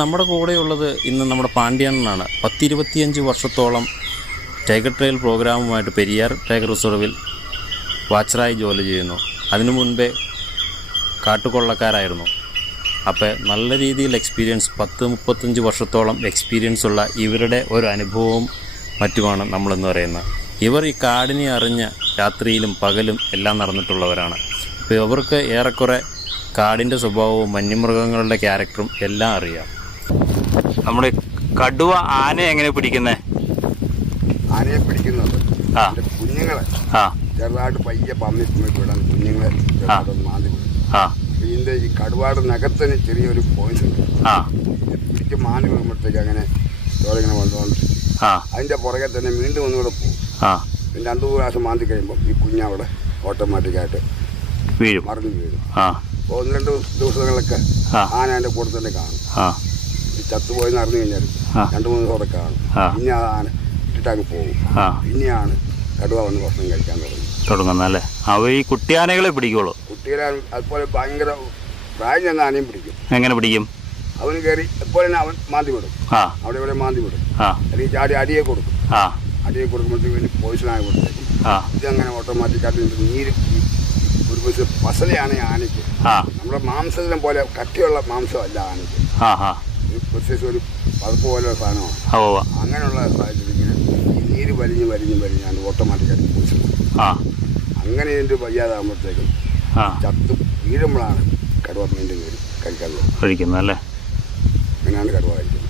നമ്മുടെ കൂടെയുള്ളത് ഇന്ന് നമ്മുടെ പാണ്ഡ്യാനാണ് പത്തിരുപത്തിയഞ്ച് വർഷത്തോളം ടൈഗർ ട്രെയിൽ പ്രോഗ്രാമുമായിട്ട് പെരിയാർ ടൈഗർ റിസർവിൽ വാച്ചറായി ജോലി ചെയ്യുന്നു. അതിനു മുൻപേ കാട്ടുകൊള്ളക്കാരായിരുന്നു. അപ്പോൾ നല്ല രീതിയിൽ എക്സ്പീരിയൻസ് പത്ത് മുപ്പത്തഞ്ച് വർഷത്തോളം എക്സ്പീരിയൻസ് ഉള്ള ഇവരുടെ ഒരു അനുഭവവും മറ്റുമാണ് നമ്മളെന്ന് പറയുന്നത്. ഇവർ ഈ കാടിനെ അറിഞ്ഞ് രാത്രിയിലും പകലും എല്ലാം നടന്നിട്ടുള്ളവരാണ്. അപ്പോൾ ഇവർക്ക് ഏറെക്കുറെ കാടിന്റെ സ്വഭാവവും വന്യമൃഗങ്ങളുടെ ക്യാരക്ടറും എല്ലാം അറിയാം. നമ്മുടെ കടുവ ആന എങ്ങനെ പിടിക്കുന്നേ? ആനയെ പിടിക്കുന്നത് ആ. അതിന്റെ കുഞ്ഞുങ്ങളെ. ആ. ചെറുതായിട്ട് പയ്യെ പമ്മി വിടാൻ കുഞ്ഞുങ്ങളെ മാന്തി ആ. ഇതിന്റെ ഈ കടുവാട് നഖത്തിന് ചെറിയൊരു പോയിന്റ് ഉണ്ട്. ആ. പിടിച്ച് മാന്തി വിടുമ്പോഴത്തേക്ക് അങ്ങനെ ചോറിങ്ങനെ വന്നുകൊണ്ട് ആ. അതിന്റെ പുറകെ തന്നെ വീണ്ടും ഒന്നുകൂടെ പോകും. ആ. പിന്നെ രണ്ടു പ്രാവശ്യം മാന്തി കഴിയുമ്പോൾ ഈ കുഞ്ഞവിടെ ഓട്ടോമാറ്റിക്കായിട്ട് വീഴും. മറിഞ്ഞു വീഴും. ആ. ഒന്ന് രണ്ട് ദിവസങ്ങളൊക്കെ. ആന അതിന്റെ കൂടെ തന്നെ കാണും. ചത്തുപോയെന്ന് അറിഞ്ഞു കഴിഞ്ഞാൽ രണ്ടു മൂന്ന് ദിവസം കാണും. പിന്നെ അതാണ് ഇട്ടിട്ടങ്ങ് പോകും. പിന്നെയാണ് കടുവ വന്ന് ഭക്ഷണം കഴിക്കാൻ തുടങ്ങി. തുടങ്ങുന്നല്ലേ അവ ഈ കുട്ടിയാനകളെ പിടിക്കുള്ളൂ കുട്ടികളെ അതുപോലെ ഭയങ്കര പ്രായം ചെന്ന ആനയും പിടിക്കും. എങ്ങനെ പിടിക്കും? അവന് കയറി എപ്പോൾ തന്നെ അവൻ മാന്തി വിടും. അവിടെ ഇവിടെ മാന്തി വിടും. അല്ലെങ്കിൽ ചാടി അടിയെ കൊടുക്കും. അടിയെ കൊടുക്കുമ്പോഴത്തേക്ക് പിന്നെ പോയിസണായി കൊടുത്തേക്കും ഇതങ്ങനെ ഓട്ടോമാറ്റിക്കായിട്ട് നീര് ഒരു പൈസ പസലയാണ് ആനയ്ക്ക്. നമ്മുടെ മാംസത്തിനെ പോലെ കട്ടിയുള്ള മാംസമല്ല ആനയ്ക്ക്. പ്രത്യേകിച്ച് ഒരു പതപ്പ് പോലുള്ള സാധനമാണ്. അങ്ങനെയുള്ള സാഹചര്യത്തിൽ ഇങ്ങനെ ഈ നീര് വലിഞ്ഞ് വലിഞ്ഞ് വലിഞ്ഞാണ്ട് ഓട്ടോമാറ്റിക്കായിട്ട് ആ. അങ്ങനെ ഇതിന്റെ വയ്യാതാകുമ്പോഴത്തേക്കും ചത്ത് വീഴുമ്പോഴാണ് കടുവ വീണ്ടും കഴിക്കാൻ അല്ലേ കഴിക്കുന്നല്ലേ അങ്ങനെയാണ് കടുവ കഴിക്കുന്നത്.